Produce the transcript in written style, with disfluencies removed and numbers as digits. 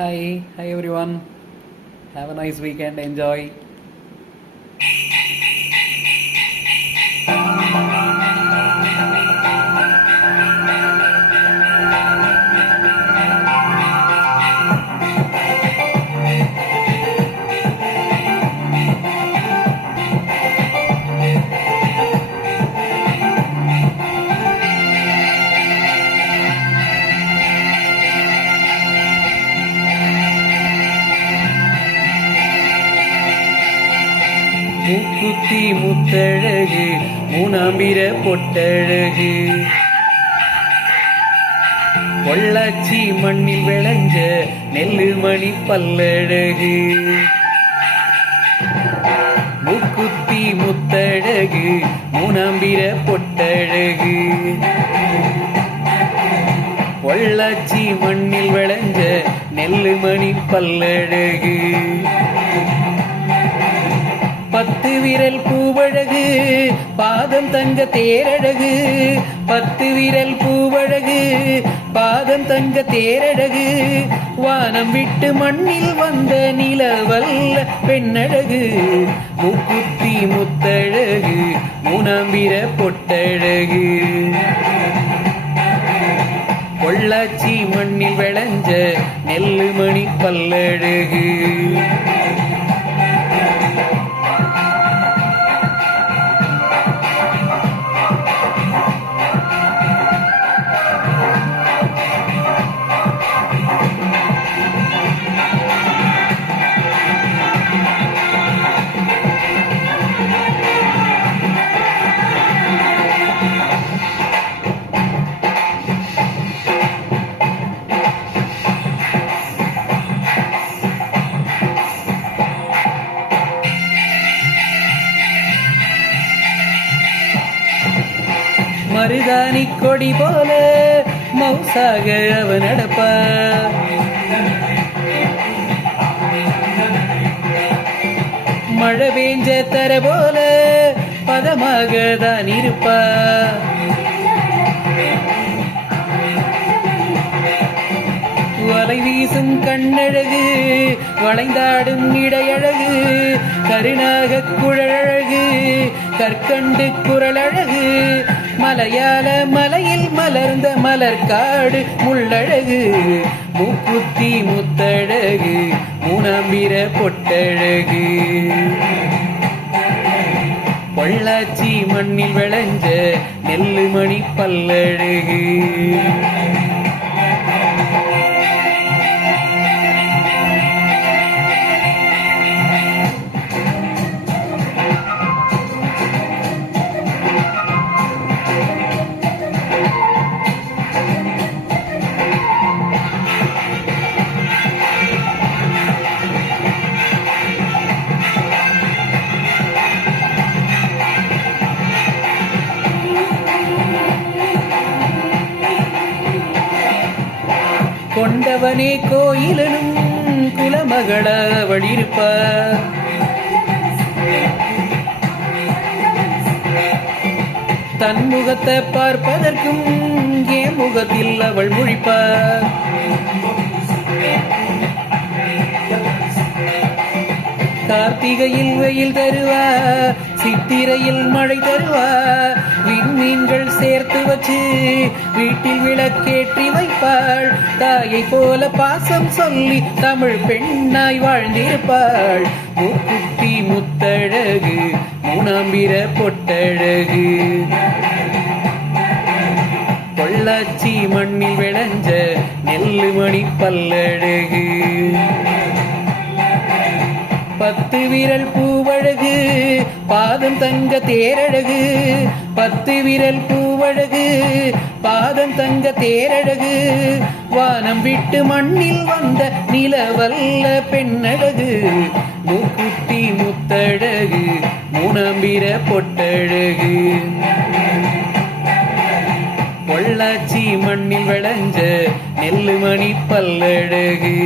Hi everyone. Have a nice weekend. Enjoy. மூக்குத்தி முத்தழகு மூணாம்பிர பொட்டழகு பொள்ளாச்சி மண்ணில் விளைஞ்ச நெல்லு மணி பல்லழகு. மூக்குத்தி முத்தழகு மூணாம்பிர பொட்டழகு பொள்ளாச்சி மண்ணில் விளைஞ்ச நெல்லு மணி பல்லழகு. பத்து விரல் பூவழகு பாதம் தங்க தேரழகு. பத்து விரல் பூவழகு பாதம் தங்க தேரழகு. வானம் விட்டு மண்ணில் வந்த நிலவல்ல பெண்ணழகு. மூக்குத்தி முத்தழகு மூணாம்பிர பொட்டழகு பொள்ளாச்சி மண்ணில் விளைஞ்ச நெல்லு மணி பல்லழகு. மருதாணி கொடி போல மௌசாக அவ நடப்ப. மழை பெஞ்ச தர போல பதமாக தான் இருப்பா. வலை வீசும் கண்ணழகு வளைந்தாடும் இடையழகு. கருணாக குழலழகு கற்கண்டு குரலழகு. மலையாள மலையில் மலர்ந்த மலர்காடு முள்ளழகு. மூக்குத்தி முத்தழகு மூணாம்பிர பொட்டழகு பொள்ளாச்சி மண்ணில் விளைஞ்ச நெல்லு மணி பல்லழகு. கொண்டவனே கோயிலனும் குலமகள வழியிருப்ப. தன் முகத்தை பார்ப்பதற்கும் என் முகத்தில் அவள் முழிப்ப. கார்த்திகையில் வெயில் தருவா சித்திரையில் மழை தருவா. விண்மீன்கள் சேர்த்து வச்சு வீட்டில் விளக்கேற்றி வைப்பாள். தாயை போல பாசம் சொல்லி தமிழ் பெண்ணாய் வாழ்ந்திருப்பாள். மூக்குத்தி முத்தழகு மூணாம்பிர பொட்டழகு பொள்ளாச்சி மண்ணில் விளைஞ்ச நெல்லு மணி பல்லழகு. பத்து விரல் பூவழகு பாதம் தங்க தேரழகு. பத்து விரல் பூவழகு பாதம் தங்க தேரழகு. வானம் விட்டு மண்ணில் வந்த நிலவல்ல பெண்ணழகு. மூக்குத்தி முத்தழகு மூணாம்பிர பொட்டழகு பொள்ளாச்சி மண்ணில் விளைஞ்ச நெல்லு மணி பல்லழகு.